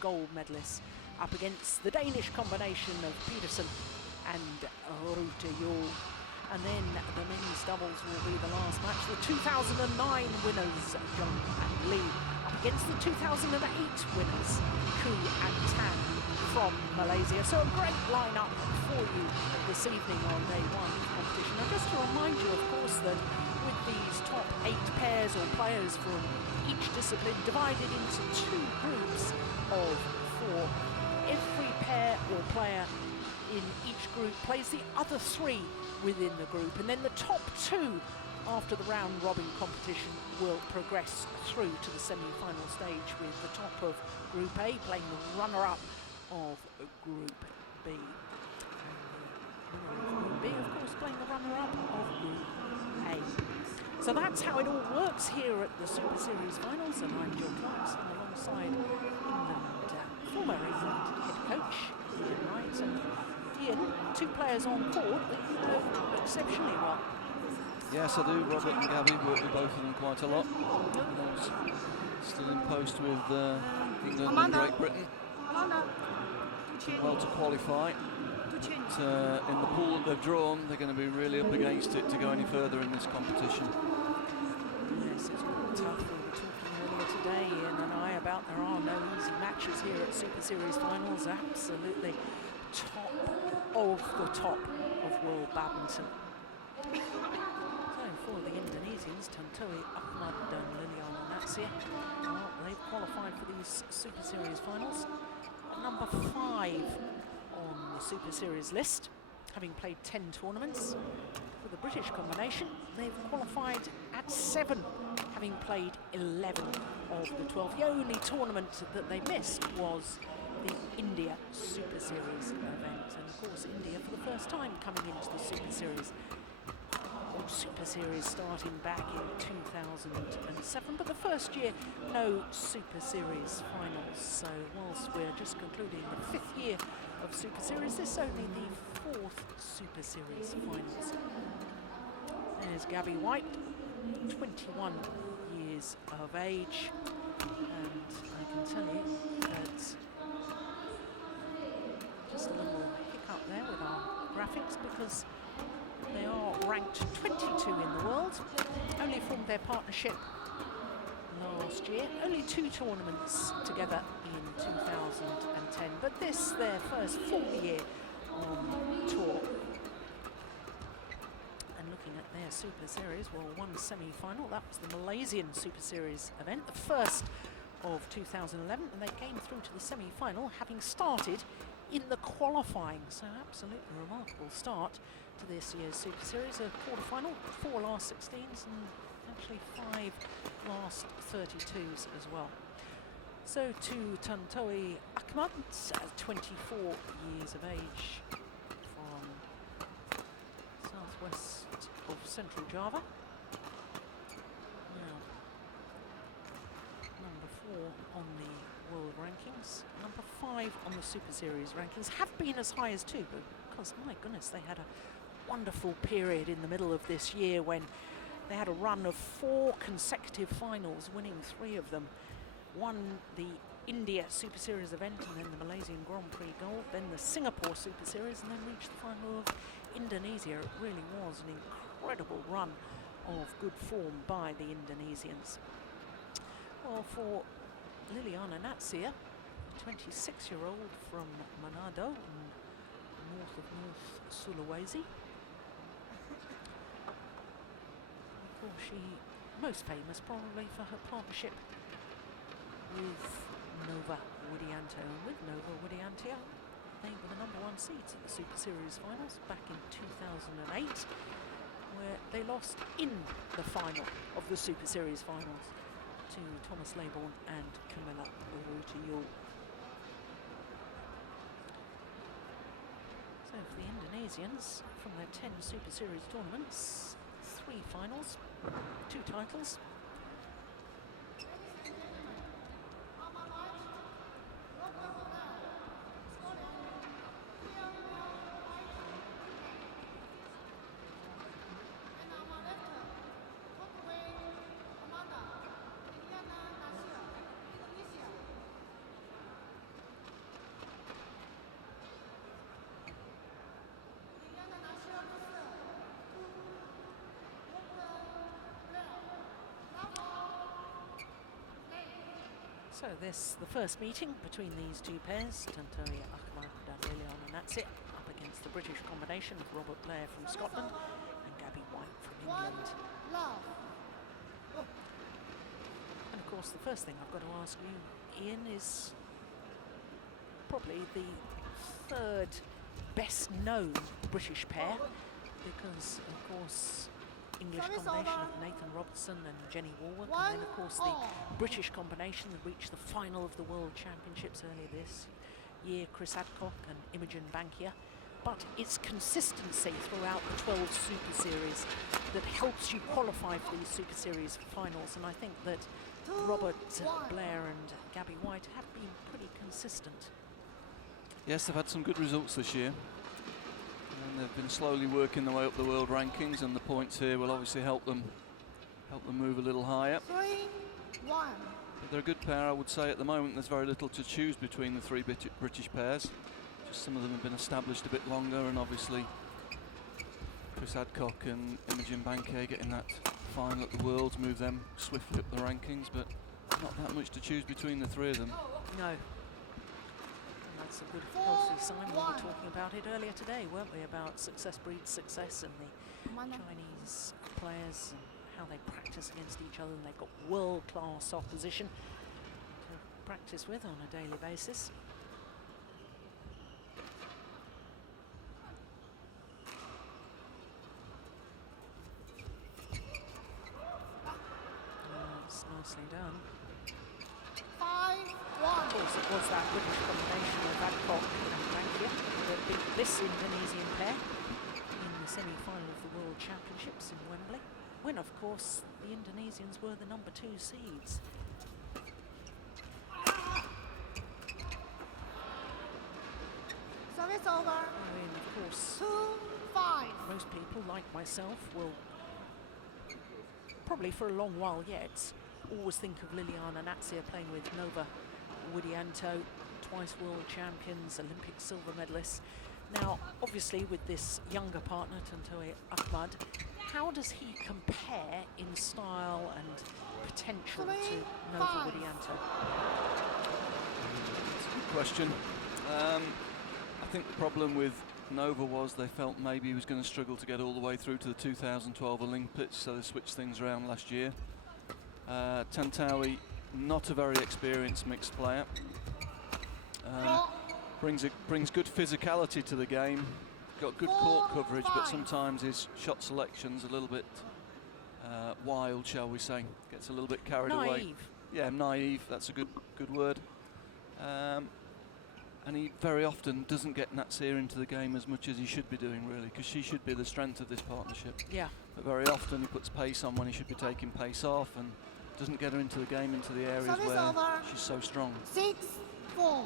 gold medalists up against the Danish combination of Peterson and Rutejo. And then the men's doubles will be the last match. The 2009 winners, John and Lee, up against the 2008 winners, Ku and Tan from Malaysia. So a great lineup for you this evening on day one of competition. And just to remind you, of course, that with these top 8 pairs or players from each discipline divided into 2 groups of 4, every pair or player in each group plays the other 3 within the group, and then the top 2 after the round robin competition will progress through to the semi-final stage, with the top of Group A playing the runner-up of Group B. And the winner of Group B, of course, playing the runner-up of Group A. So that's how it all works here at the Super Series finals, and I'm Jill Clarkson alongside former England head coach Ian Wright. And Ian, 2 players on court that you know exceptionally well. Yes, I do. Robert and Gabby work with both of them quite a lot. Still in post with England and Great Britain. Well to qualify. But, in the pool that they've drawn, they're going to be really up against it to go any further in this competition. Yes, it's really tough. We were talking earlier today, Ian and I, about there are no easy matches here at Super Series finals. Absolutely top of the top of world badminton. So for the Indonesians, Tantowi, Ahmad and Liliana Natsir, well, they've qualified for these Super Series finals. At number 5 on the Super Series list, having played 10 tournaments. For the British combination, they've qualified at 7, having played 11 of the 12. The only tournament that they missed was the India Super Series event, and of course India for the first time coming into the Super Series. Super Series starting back in 2007, but the first year no Super Series finals. So whilst we're just concluding the 5th year of Super Series, this is only the 4th Super Series finals. There's Gabby White, 21 years of age, and I can tell you that just a little hiccup there with our graphics, because they are ranked 22 in the world, only formed their partnership last year, only 2 tournaments together in 2010, but this their first full year on tour. And looking at their Super Series, well, 1 semi-final, that was the Malaysian Super Series event, the first of 2011, and they came through to the semi-final having started in the qualifying. So absolutely remarkable start to this year's Super Series. A quarter-final, 4 last 16s and actually 5 last 32s as well. So to Tantowi Ahmad, 24 years of age, from southwest of Central Java. Now, number 4 on the world rankings, number 5 on the Super Series rankings, have been as high as 2, because my goodness, they had a wonderful period in the middle of this year when they had a run of 4 consecutive finals, winning 3 of them. Won the India Super Series event, and then the Malaysian Grand Prix Gold, then the Singapore Super Series, and then reached the final of Indonesia. It really was an incredible run of good form by the Indonesians. Well, for Liliana Natsir, 26-year-old from Manado, north of North Sulawesi. Of course, she most famous probably for her partnership with Nova Widianto. And with Nova Widianto, they were the number 1 seeds at the Super Series finals back in 2008, where they lost in the final of the Super Series finals to Thomas Laybourne and Camilla Rutejo. So for the Indonesians, from their 10 Super Series tournaments, 3 finals, 2 titles. So this, the first meeting between these two pairs, Tantoy Ahmad and Natsir, up against the British combination of Robert Blair from Scotland and Gabby White from England. And of course the first thing I've got to ask you, Ian, is probably the third best known British pair, because of course English combination of Nathan Robertson and Jenny Warwick, and then of course the British combination that reached the final of the World Championships earlier this year, Chris Adcock and Imogen Bankier. But it's consistency throughout the 12 Super Series that helps you qualify for these Super Series finals, and I think that Robert Blair and Gabby White have been pretty consistent. Yes, they've had some good results this year. And they've been slowly working their way up the world rankings, and the points here will obviously help them move a little higher. 3-1. But they're a good pair, I would say. At the moment, there's very little to choose between the three British pairs. Just some of them have been established a bit longer, and obviously Chris Adcock and Imogen Bankier getting that final at the Worlds move them swiftly up the rankings, but not that much to choose between the three of them. No. That's a good healthy sign. We were talking about it earlier today, weren't we, about success breeds success, and the Chinese players and how they practice against each other, and they've got world-class opposition to practice with on a daily basis. That's nicely done. 5-1. Of course, it was that British combination of Adcock and Bankier that beat this Indonesian pair in the semi-final of the World Championships in Wembley, when, of course, the Indonesians were the number 2 seeds. Service over. I mean, of course, 2-5. most people, like myself, will probably for a long while yet always think of Liliana Natsir playing with Nova Widianto, twice world champions, Olympic silver medalists. Now, obviously, with this younger partner, Tantoy Ahmad, how does he compare in style and potential to Nova Widianto? It's a good question. I think the problem with Nova was they felt maybe he was going to struggle to get all the way through to the 2012 Olympics, so they switched things around last year. Tantoy, not a very experienced mixed player. Brings good physicality to the game. Got good court coverage, but sometimes his shot selection's a little bit wild, shall we say. Gets a little bit carried away. Naive. Yeah, naive. That's a good word. And he very often doesn't get Natsir into the game as much as he should be doing, really, because she should be the strength of this partnership. Yeah. But very often he puts pace on when he should be taking pace off, and doesn't get her into the game, into the areas where she's so strong. 6-4.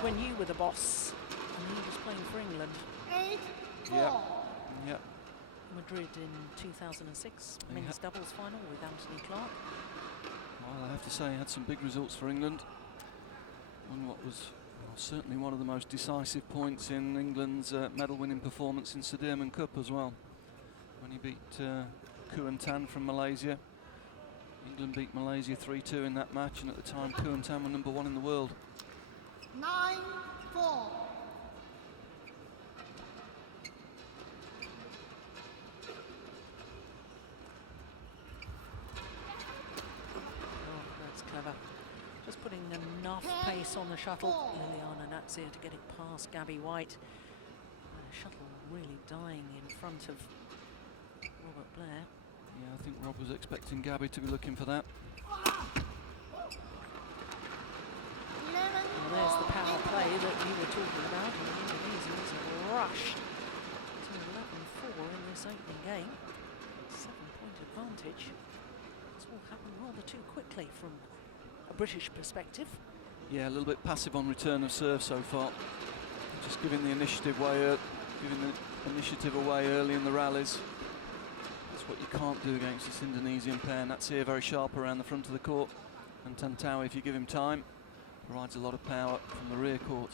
When you were the boss and he was playing for England. 8-4. Yep. Madrid in 2006, men's doubles final with Anthony Clark. Well, I have to say he had some big results for England. On what was certainly one of the most decisive points in England's medal-winning performance in Sudirman Cup as well, when he beat Kuan Tan from Malaysia. England beat Malaysia 3-2 in that match, and at the time Kuan Tan were number 1 in the world. 9-4. Oh, that's clever. Just putting enough pace on the shuttle. Liliana Natsir to get it past Gabby White. The shuttle really dying in front of Robert Blair. Yeah, I think Rob was expecting Gabby to be looking for that. And there's the power play that you were talking about, and the Indonesians have rushed to 11-4 in this opening game. 7-point advantage. This all happened rather too quickly from a British perspective. Yeah, a little bit passive on return of serve so far. just giving the initiative away, early in the rallies. That's what you can't do against this Indonesian pair. Natsir very sharp around the front of the court, and Tantawi, if you give him time, provides a lot of power from the rear court.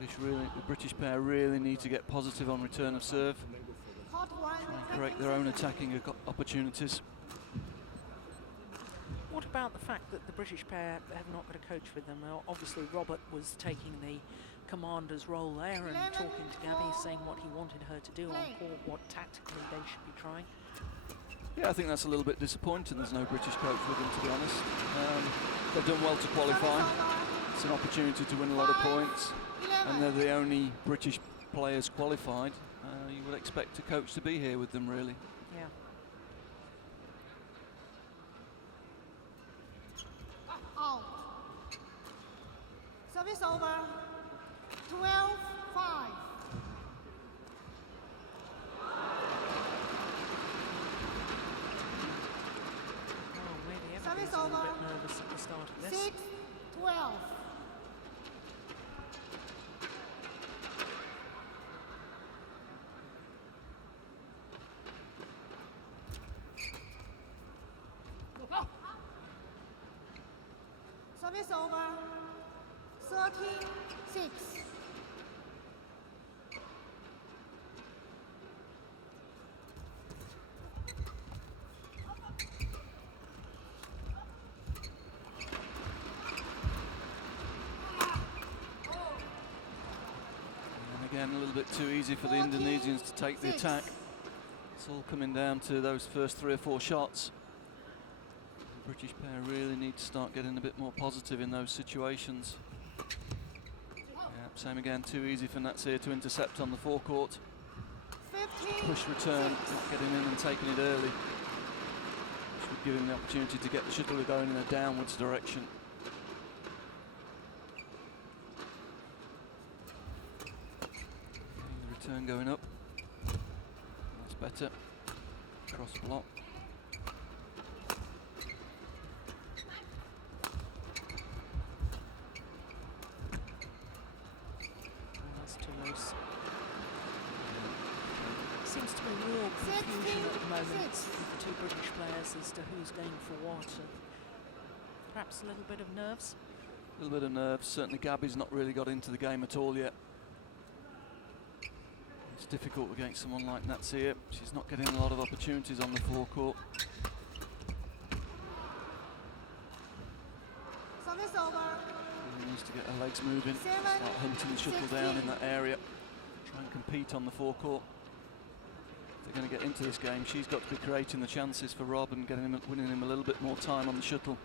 The British pair really need to get positive on return of serve, Court 1, try and create their own attacking opportunities. What about the fact that the British pair have not got a coach with them? Obviously, Robert was taking the commander's role there and talking to Gabby, saying what he wanted her to do on court, what tactically they should be trying. Yeah, I think that's a little bit disappointing. There's no British coach with them, to be honest. They've done well to qualify. It's an opportunity to win a lot of points, and they're the only British players qualified. You would expect a coach to be here with them, really. Yeah. Out. Service over. 12-5. Maybe everybody's Service a little over. bit nervous at the start of this. 6-12. Service over. 13-6. And again, a little bit too easy for the Indonesians to take the attack. It's all coming down to those first 3 or 4 shots. The British pair really need to start getting a bit more positive in those situations. Same again, too easy for Natsir to intercept on the forecourt. Push return, not getting in and taking it early. Should give him the opportunity to get the shuttle going in a downwards direction. Okay, the return going up. That's better. Cross block. Seems to be real confusion at the moment with the 2 British players as to who's going for what. Perhaps a little bit of nerves. A little bit of nerves. Certainly Gabby's not really got into the game at all yet. It's difficult against someone like Natsir. She's not getting a lot of opportunities on the forecourt. Service over. She needs to get her legs moving, start hunting the shuttle down in that area, try and compete on the forecourt. If they're going to get into this game, she's got to be creating the chances for Rob and winning him a little bit more time on the shuttle.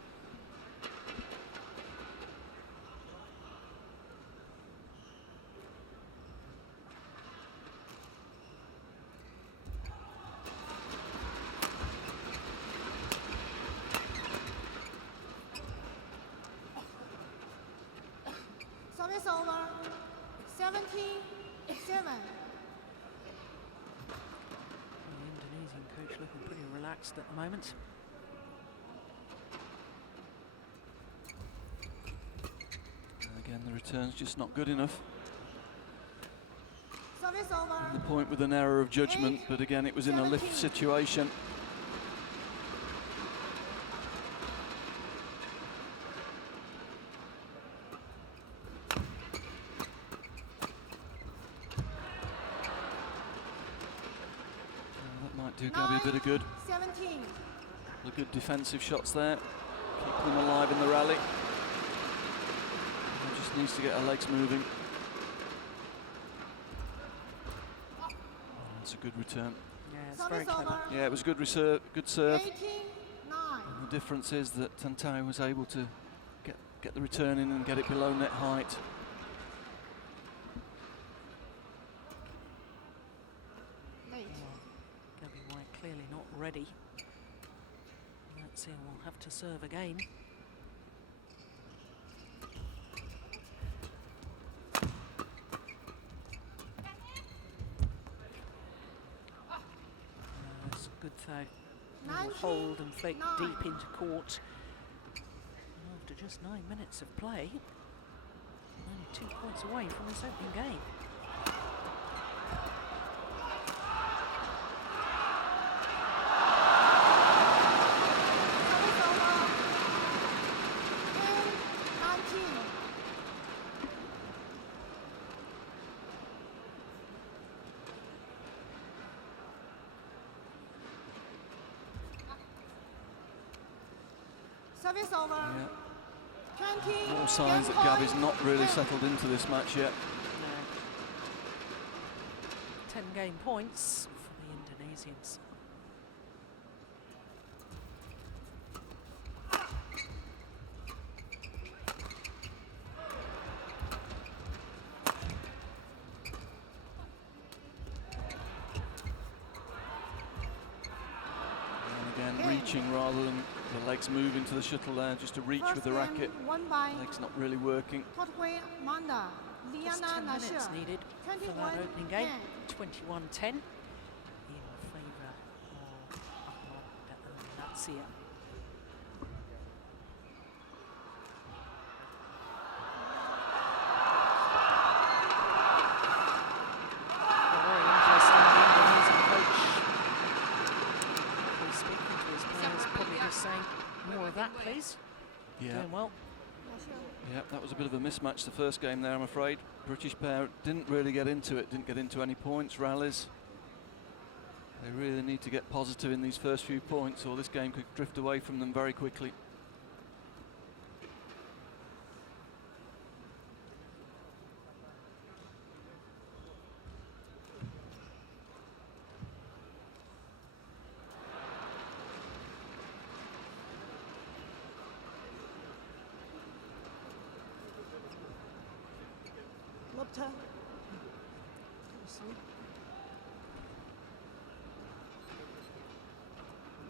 Service over. 17-7. The Indonesian coach looking pretty relaxed at the moment. And again, the return's just not good enough. Service over. The point with an error of judgment, but again, it was in a lift situation. Do Gabby a bit of good. 17. The good defensive shots there, keeping them alive in the rally. Just needs to get her legs moving. That's a good return. Yeah, it's very clever. Yeah, it was good serve. 18-9. And the difference is that Tantawi was able to get the return in and get it below net height. Clearly not ready. Natsir will have to serve again. That's good though. Hold and fake deep into court. And after just 9 minutes of play, only 2 points away from his opening game. Service over. 10-19. Service over. Yeah. 20. More signs that game Gabby's point. not really 10. settled into this match yet. No. 10 game points for the Indonesians. And again, reaching rather than the legs moving to the shuttle there, just to reach First with the game racket. won by Legs not really working. Totwe Manda. Just Liana 10 minutes Natsir. needed for that 21-10. opening game. 21-10 in favour of Ahmad Natsir. Very interesting. The Indonesian coach, who's speaking to his players, probably just saying, more of that, please. Yeah. Doing well. Yeah, that was a bit of a mismatch the first game there, I'm afraid. British pair didn't really get into it, didn't get into any points, rallies. They really need to get positive in these first few points, or this game could drift away from them very quickly. Lobter.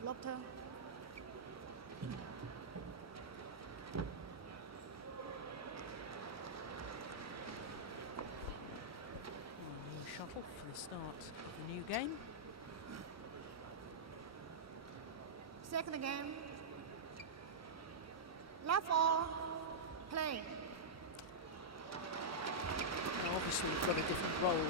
Lobter. New shuttle for the start of the new game. Second game. Love or play. Now, obviously, you've got a different role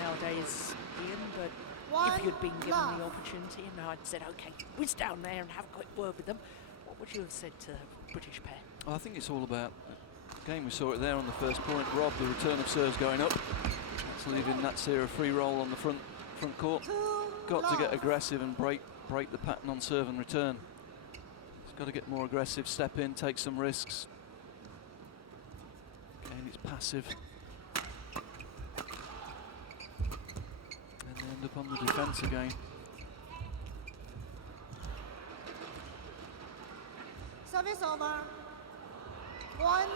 nowadays, Ian, but One if you'd been given love. the opportunity and I'd said, OK, whiz down there and have a quick word with them, what would you have said to the British pair? I think it's all about, again, we saw it there on the first point. Rob, the return of serves going up. That's leaving Natsir a free roll on the front court. Got to get aggressive and break the pattern on serve and return. He's got to get more aggressive, step in, take some risks. Again, it's passive. And they end up on the defence again. Service over. 1-2.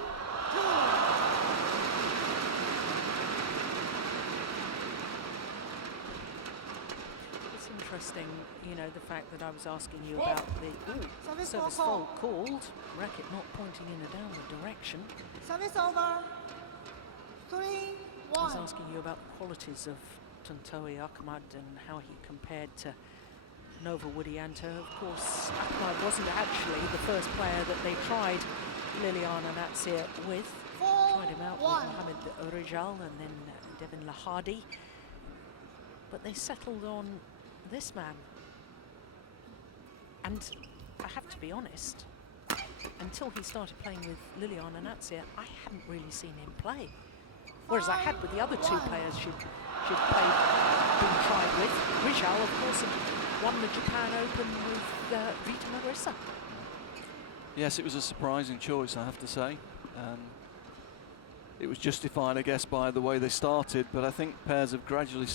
It's interesting, you know, the fact that I was asking you about the Service service fault fault called, racket not pointing in a downward direction. Service over. I was 3-1. asking you about the qualities of Tontowi Ahmad and how he compared to Nova Widianto. Of course, Ahmad wasn't actually the first player that they tried Liliana Natsir with. Tried him out with 4-1. Mohamed Rijal and then Devin Lahadi. But they settled on this man. And I have to be honest, until he started playing with Liliana Natsir, I hadn't really seen him play. Whereas I had with the other two players she'd played, been tried with. Rijal, of course, had won the Japan Open with Vita Marissa. Yes, it was a surprising choice, I have to say. It was justified, I guess, by the way they started, but I think pairs have gradually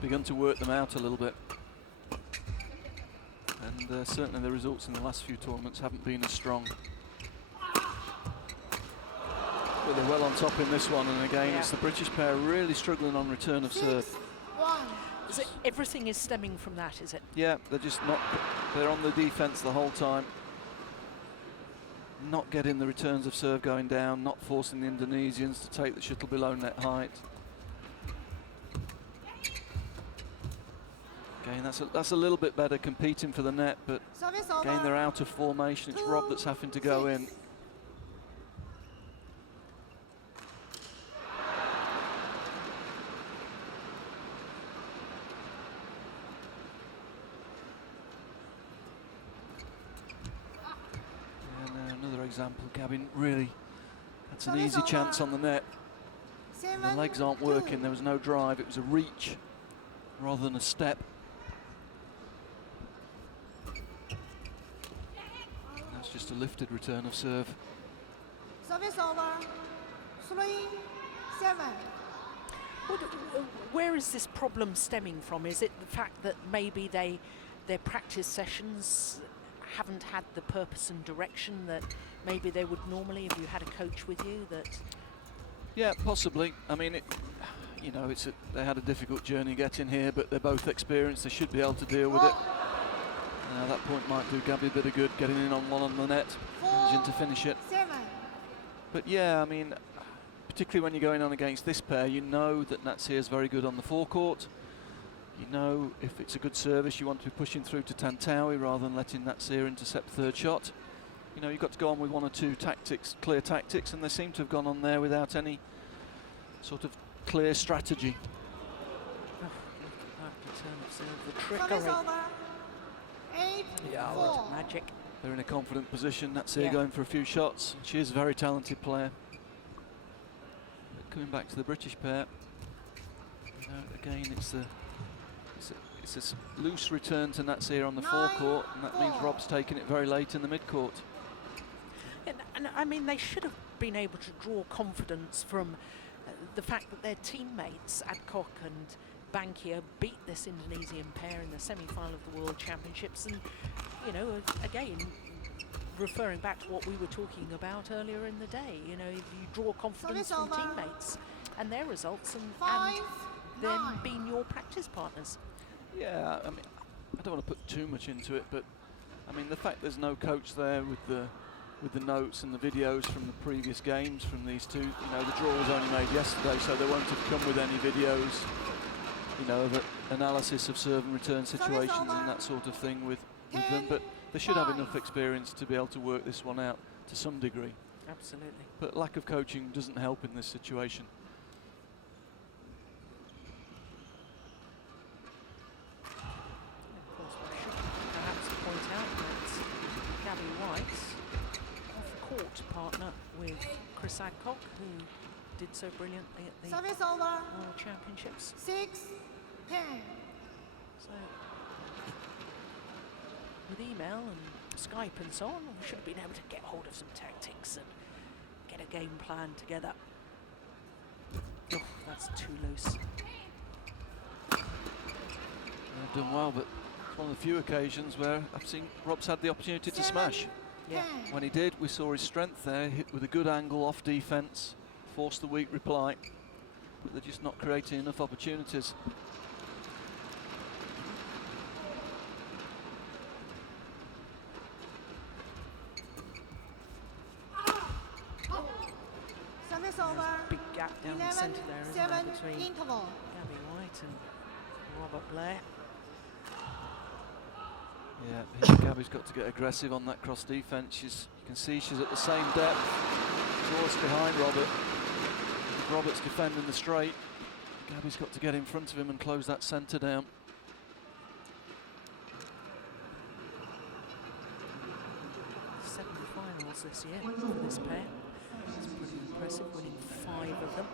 begun to work them out a little bit. And certainly the results in the last few tournaments haven't been as strong. But they're well on top in this one, and again, it's the British pair really struggling on return of serve. 6-1. So everything is stemming from that, is it? Yeah, they're just not, they're on the defense the whole time. Not getting the returns of serve going down, not forcing the Indonesians to take the shuttle below net height. Again, that's a little bit better competing for the net, but Service over. again, they're out of formation. It's Rob that's having to go in. example. Gabby really, that's an Service easy chance on the net. The 7, legs aren't 2. working, there was no drive, it was a reach rather than a step. That's just a lifted return of serve. Service over. 3, 7. Where is this problem stemming from? Is it the fact that maybe their practice sessions haven't had the purpose and direction that maybe they would normally if you had a coach with you? That Yeah, possibly. I mean, you know, they had a difficult journey getting here, but they're both experienced. They should be able to deal with it. That point might do Gabby a bit of good, getting in on one on the net, managing to finish it. 7. But yeah, I mean, particularly when you're going on against this pair, you know that Natsir is very good on the forecourt. You know if it's a good service, you want to be pushing through to Tantawi rather than letting Natsir intercept third shot. You know, you've got to go on with one or two tactics, clear tactics, and they seem to have gone on there without any sort of clear strategy. oh, look at that return of serve, the Service trickery. over. 8, Yeah, 4. what magic. They're in a confident position. Natsir Yeah. going for a few shots. She is a very talented player. But coming back to the British pair, you know, again, it's a loose return to Natsir on the 9, forecourt, and that means 4. Rob's taking it very late in the midcourt. And I mean, they should have been able to draw confidence from the fact that their teammates, Adcock and Bankia, beat this Indonesian pair in the semi-final of the World Championships. And, you know, again, referring back to what we were talking about earlier in the day, you know, if you draw confidence Service from over. teammates and their results and 5, them 9. being your practice partners. Yeah, I mean, I don't want to put too much into it, but I mean, the fact there's no coach there with the notes and the videos from the previous games from these two, you know, the draw was only made yesterday, so they won't have come with any videos, you know, of analysis of serve and return situations and that sort of thing with them, but they should have enough experience to be able to work this one out to some degree. Absolutely. But lack of coaching doesn't help in this situation. Of course, we should perhaps point out that Gabby White, off-court partner with Chris Adcock, who did so brilliantly at the Service over. World Championships. 6, 10. So, with email and Skype and so on, we should have been able to get hold of some tactics and get a game plan together. Oh, that's too loose. They've done well, but it's one of the few occasions where I've seen Rob's had the opportunity to 7, smash. Yeah. 10. When he did, we saw his strength there, hit with a good angle off defence, forced the weak reply, but they're just not creating enough opportunities. Service over. Big gap down the 11, centre there, isn't there, 7. between Interval. Gabby White and Robert Blair. Yeah, here Gabby's got to get aggressive on that cross defence. You can see she's at the same depth. She's always behind Robert. If Robert's defending the straight, Gabby's got to get in front of him and close that centre down. Semi-finals this year for this pair. It's pretty impressive, winning 5 of them.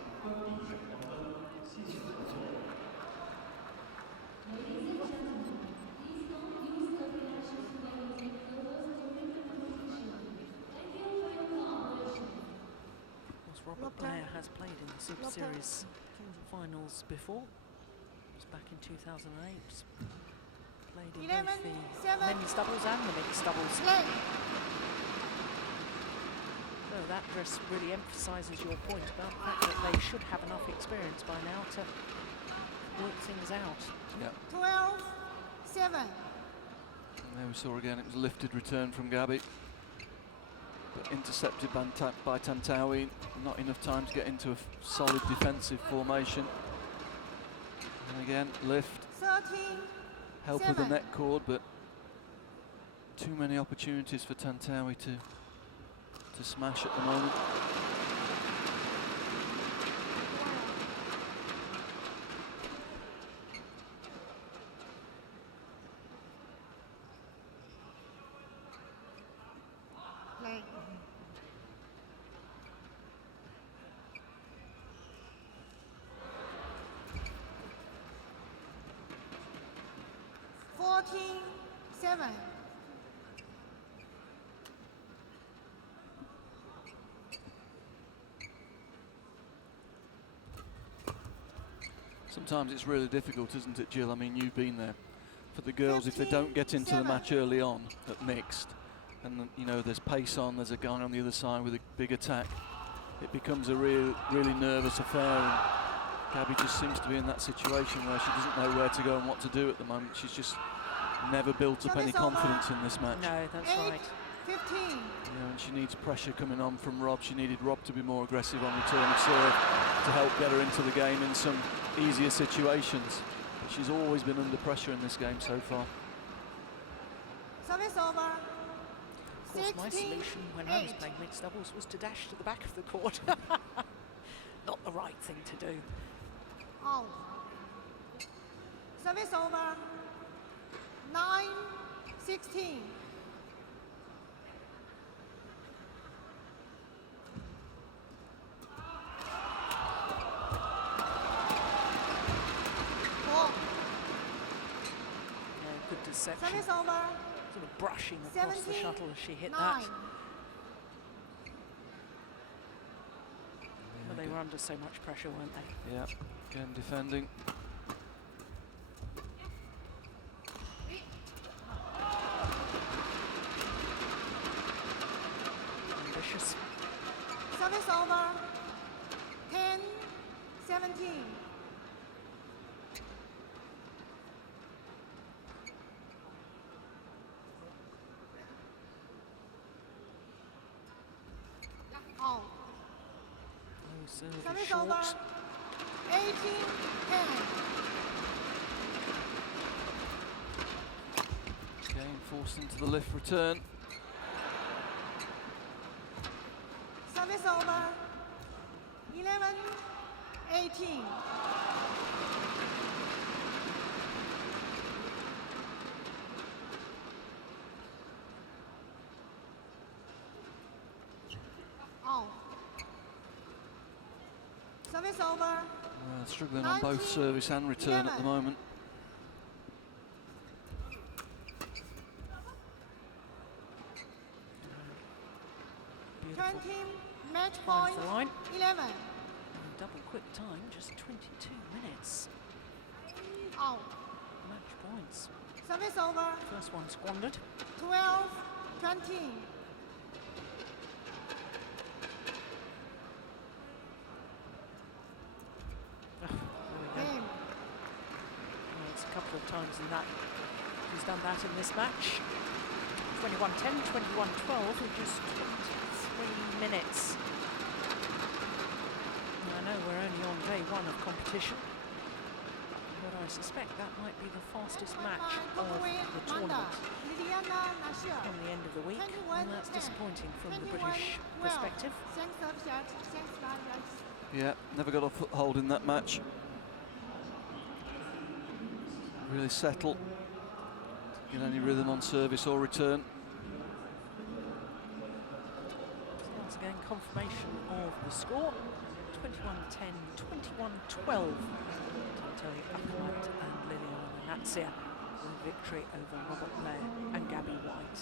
Robert Blair has played in the Super Series finals before. It was back in 2008. Played in 11, both the 7. men's doubles and the mixed doubles. Play. So that just really emphasises your point about the fact that they should have enough experience by now to work things out. Yeah. 12, 7. And there we saw again, it was a lifted return from Gabby. But intercepted by Tantawi, not enough time to get into a solid defensive formation. And again, lift, 13, help with the 7. net cord, but too many opportunities for Tantawi to smash at the moment. Play. 14-7. Sometimes it's really difficult, isn't it, Jill? I mean, you've been there. For the girls, if they don't get into the match early on at mixed, and you know there's pace on, there's a guy on the other side with a big attack, it becomes a really nervous affair. And Gabby just seems to be in that situation where she doesn't know where to go and what to do at the moment. She's just never built up any confidence in this match. No, that's right. 15. You know, and she needs pressure coming on from Rob. She needed Rob to be more aggressive on return of serve to help get her into the game in some easier situations. But she's always been under pressure in this game so far. Service over. Of course, my solution when I was playing mixed doubles was to dash to the back of the court. Not the right thing to do. Out. Service over. 9-16. Good deception. Service over. Sort of brushing across the shuttle as she hit 9. that. But they were under so much pressure, weren't they? Yeah, again defending. Ambitious. Service over. 10-17. Out. Service Short. over. 18-10. Again forced into the lift return. Service over. 11-18. Out. Service over. Struggling on both service and return at the moment. Beautiful. 20 match Finds point. the line. 11. Double quick time, just 22 minutes. Out. Match points. Service over. First one squandered. 12-20. Game. Well, it's a couple of times in that he's done that in this match. 21-10, 21-12 with just 23 minutes. I know we're only on day one of competition, but I suspect that might be the fastest match of the tournament from the end of the week, and that's disappointing from the British perspective. Yeah, never got a foothold in that match. Really settle. Get any rhythm on service or return. So once again, confirmation of the score. 21-10, 21-12. Ahmad and Liliana Natsir with victory over Robert Blair and Gabby White.